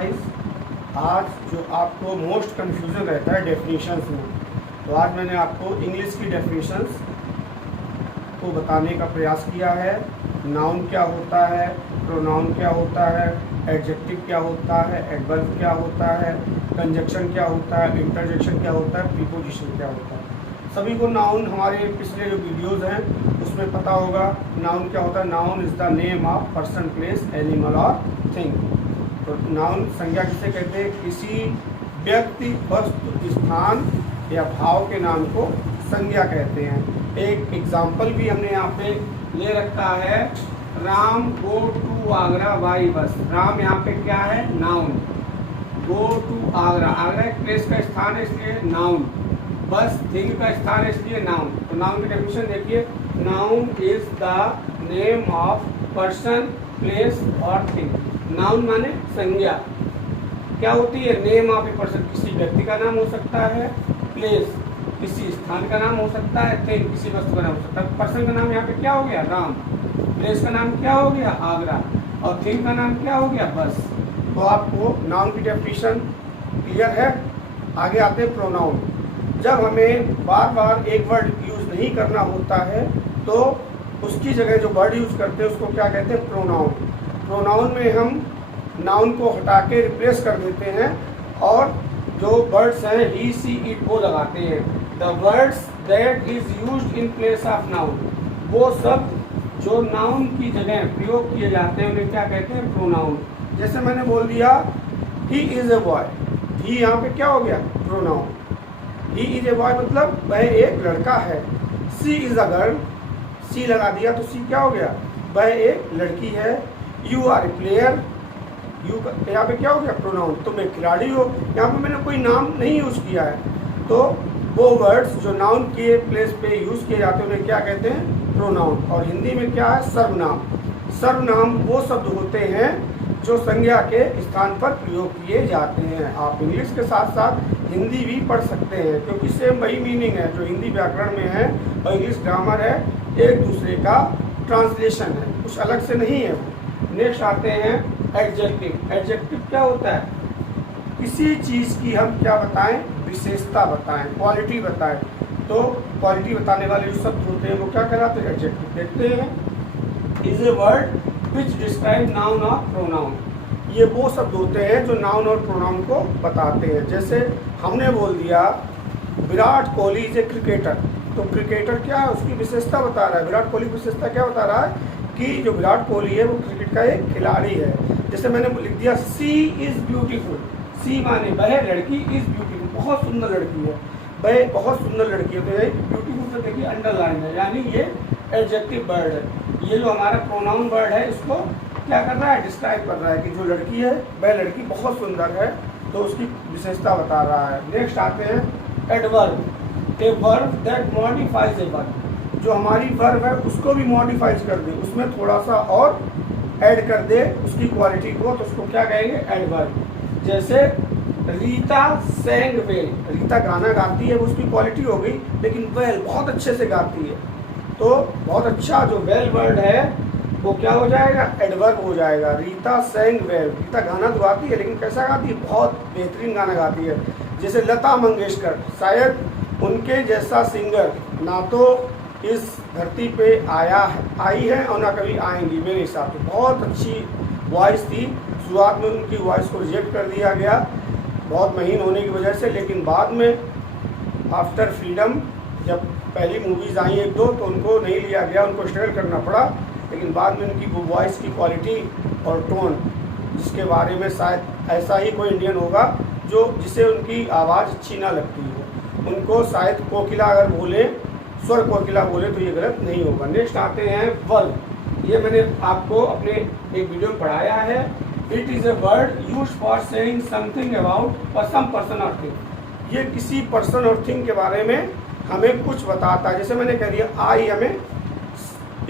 आज जो आपको मोस्ट कन्फ्यूज़न रहता है डेफिनेशंस में, तो आज मैंने आपको इंग्लिश की डेफिनेशंस को बताने का प्रयास किया है। नाउन क्या होता है, प्रोनाउन क्या होता है, एडजेक्टिव क्या होता है, एडवर्ब क्या होता है, कंजक्शन क्या होता है, इंटरजेक्शन क्या होता है, प्रीपोजिशन क्या होता है। सभी को नाउन हमारे पिछले जो वीडियोज़ हैं उसमें पता होगा। नाउन क्या होता है? Noun is the name of person, place, animal और थिंग। तो नाउन संज्ञा किसे कहते हैं? किसी व्यक्ति, वस्तु, स्थान या भाव के नाम को संज्ञा कहते हैं। एक एग्जाम्पल भी हमने यहाँ पे ले रखा है, Ram go to Agra by bus. Ram यहाँ पे क्या है? Noun. Go to Agra, Agra एक प्लेस का स्थान है इसलिए नाउन। बस थिंग का स्थान है इसलिए नाउन। तो नाउन की डेफिनेशन देखिए, noun is the name of person, place और थिंग। नाउन माने संज्ञा। क्या होती है? नेम ऑफ ए पर्सन, किसी व्यक्ति का नाम हो सकता है। प्लेस, किसी स्थान का नाम हो सकता है। थिंग, किसी वस्तु का नाम हो सकता है। पर्सन का नाम यहाँ पे क्या हो गया? राम। प्लेस का नाम क्या हो गया? आगरा। और थिंग का नाम क्या हो गया? बस। तो आपको नाउन की डेफिनेशन क्लियर है। आगे आते हैं प्रोनाउन। जब हमें बार बार एक वर्ड यूज़ नहीं करना होता है तो उसकी जगह जो वर्ड यूज़ करते हैं उसको क्या कहते हैं? प्रोनाउन। प्रोनाउन में हम नाउन को हटा के रिप्लेस कर देते हैं और जो वर्ड्स हैं ही, सी, इट वो लगाते हैं। The words that is used in place of noun, वो सब जो नाउन की जगह प्रयोग किए जाते हैं उन्हें क्या कहते हैं? प्रोनाउन। जैसे मैंने बोल दिया ही इज़ ए बॉय, ही यहाँ पे क्या हो गया? Pronoun. He is a boy मतलब वह एक लड़का है। सी इज अ गर्ल, सी लगा दिया तो सी क्या हो गया? वह एक लड़की है। You are a player, you यहाँ पे क्या हो गया? प्रोनाउन। तुम एक खिलाड़ी हो। यहाँ पे मैंने कोई नाम नहीं यूज़ किया है। तो वो वर्ड्स जो नाउन के प्लेस पे यूज़ किए जाते हैं उन्हें क्या कहते हैं? प्रोनाउन। और हिंदी में क्या है? सर्वनाम। सर्वनाम वो शब्द होते हैं जो संज्ञा के स्थान पर प्रयोग किए जाते हैं। आप इंग्लिश के साथ साथ हिंदी भी पढ़ सकते हैं क्योंकि सेम वही मीनिंग है जो हिंदी व्याकरण में है और इंग्लिश ग्रामर है, एक दूसरे का ट्रांसलेशन है, कुछ अलग से नहीं है वो। नेक्स्ट आते हैं एडजेक्टिव। एडजेक्टिव क्या होता है? किसी चीज़ की हम क्या बताएं? विशेषता बताएं, क्वालिटी बताएं। तो क्वालिटी बताने वाले जो शब्द होते हैं वो क्या कहलाते हैं? एडजेक्टिव। देखते हैं, is a word which describe noun और प्रोनाउन। ये वो शब्द होते हैं जो नाउन और प्रोनाउन को बताते हैं। जैसे हमने बोल दिया Virat Kohli is a cricketer, तो क्रिकेटर क्या है? उसकी विशेषता बता रहा है। विराट कोहली की विशेषता क्या बता रहा है? कि जो विराट कोहली है वो क्रिकेट का एक खिलाड़ी है। जैसे मैंने लिख दिया सी इज ब्यूटीफुल, सी माने वह लड़की इज ब्यूटीफुल, बहुत सुंदर लड़की है, वह बहुत सुंदर लड़की है। तो ये ब्यूटीफुल से देखिए अंडरलाइन है, यानी ये एडजेक्टिव वर्ड है। ये जो हमारा प्रोनाउन वर्ड है इसको क्या कर रहा है? डिस्क्राइब कर रहा है कि जो लड़की है वह लड़की बहुत सुंदर है, तो उसकी विशेषता बता रहा है। नेक्स्ट आते हैं adverb. A verb that modifies a verb, जो हमारी वर्ब है उसको भी मॉडिफाइज कर दे, उसमें थोड़ा सा और ऐड कर दे उसकी क्वालिटी को, तो उसको क्या कहेंगे? एडवर्ब। जैसे रीता सेंग वेल, रीता गाना गाती है, उसकी क्वालिटी हो गई, लेकिन वेल बहुत अच्छे से गाती है, तो बहुत अच्छा जो वेल वर्ड है वो क्या हो जाएगा? एडवर्ब हो जाएगा। रीता सेंग वेल, रीता गाना तो गाती है लेकिन कैसा गाती है? बहुत बेहतरीन गाना गाती है। जैसे लता मंगेशकर, शायद उनके जैसा सिंगर ना तो इस धरती पे आई है और ना कभी आएंगी मेरे हिसाब से। बहुत अच्छी वॉइस थी। शुरुआत में उनकी वॉइस को रिजेक्ट कर दिया गया बहुत महीन होने की वजह से, लेकिन बाद में आफ्टर फ्रीडम जब पहली मूवीज़ आई एक दो तो उनको नहीं लिया गया, उनको स्ट्रगल करना पड़ा। लेकिन बाद में उनकी वो वॉइस की क्वालिटी और टोन, जिसके बारे में शायद ऐसा ही कोई इंडियन होगा जो जिसे उनकी आवाज़ अच्छी ना लगती हो। उनको शायद कोकिला अगर बोले, स्वर कोकिला बोले तो ये गलत नहीं होगा। नेक्स्ट आते हैं वर्ब। ये मैंने आपको अपने एक वीडियो में पढ़ाया है। It is a word use for saying something about some person और थिंग। ये किसी पर्सन और थिंग के बारे में हमें कुछ बताता है। जैसे मैंने कह दिया आई एम ए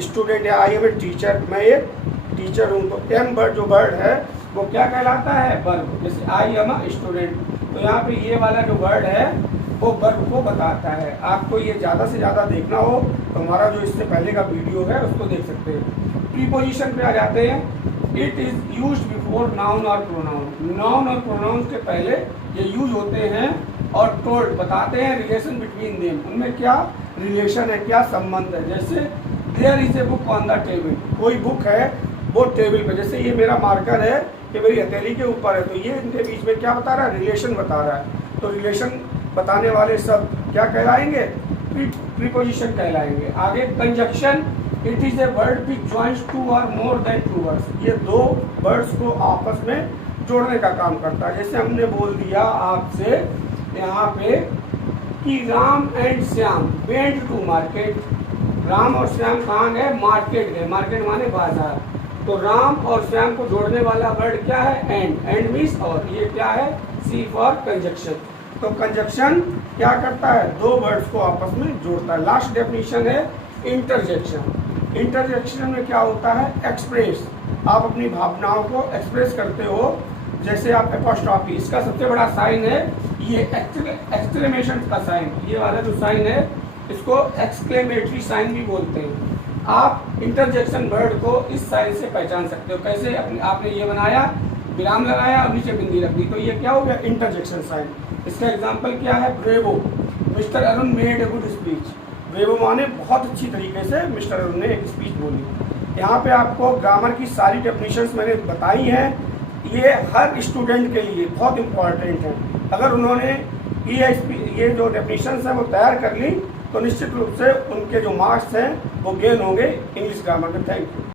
स्टूडेंट या आई एम ए टीचर, मैं एक टीचर हूँ, तो एम वर्ड जो वर्ड है वो क्या कहलाता है? वर्ब। जैसे आई एम अ स्टूडेंट, तो यहाँ पे ये वाला जो वर्ड है वो वर्ब को बताता है। आपको ये ज़्यादा से ज़्यादा देखना हो तो हमारा जो इससे पहले का वीडियो है उसको देख सकते हैं। प्रीपोजिशन पे आ जाते हैं। It is use before noun और प्रोनाउन। नाउन और प्रोनाउन के पहले ये यूज होते हैं और टोल्ड बताते हैं रिलेशन बिटवीन देम, उनमें क्या रिलेशन है, क्या संबंध है। जैसे there is a book on the table, कोई बुक है वो टेबल पे, जैसे ये मेरा मार्कर है, ये मेरी हथेली के ऊपर है, तो ये इनके बीच में क्या बता रहा है, रिलेशन बता रहा है। तो रिलेशन बताने वाले शब्द क्या कहलाएंगे, प्रीपोजिशन कहलाएंगे। आगे conjunction, it is a word which joins two और मोर देन टू वर्ड्स, ये दो वर्ड्स को आपस में जोड़ने का काम करता है। जैसे हमने बोल दिया आपसे यहाँ पे कि Ram and Shyam went to market, Ram और श्याम कहाँ गए, मार्केट गए, मार्केट माने बाजार। तो राम और श्याम को जोड़ने वाला वर्ड क्या है, एंड, एंड मीन्स और, ये क्या है, सी फॉर कंजक्शन। तो कंजक्शन क्या करता है, दो वर्ड्स को आपस में जोड़ता है। लास्ट डेफिनेशन है इंटरजेक्शन। इंटरजेक्शन में क्या होता है, एक्सप्रेस, आप अपनी भावनाओं को एक्सप्रेस करते हो। जैसे आप एपोस्ट्रॉफी, इसका सबसे बड़ा साइन है ये एक्सक्लेमेशन का साइन, ये वाला जो साइन है इसको एक्सक्लेमेटरी साइन भी बोलते हैं। आप इंटरजेक्शन वर्ड को इस साइन से पहचान सकते हो। कैसे, आपने ये बनाया, विराम लगाया और नीचे बिंदी रख दी, तो ये क्या हो गया, इंटरजेक्शन साइन। इसका एग्जाम्पल क्या है, bravo, mister Arun made a good speech. Bravo माने बहुत अच्छी तरीके से मिस्टर अरुण ने एक स्पीच बोली। यहाँ पे आपको ग्रामर की सारी डेफिनेशंस मैंने बताई हैं, ये हर स्टूडेंट के लिए बहुत इंपॉर्टेंट है। अगर उन्होंने ये जो डेफिनेशंस हैं वो तैयार कर ली तो निश्चित रूप से उनके जो मार्क्स हैं वो गेन होंगे इंग्लिश ग्रामर में। Thank you.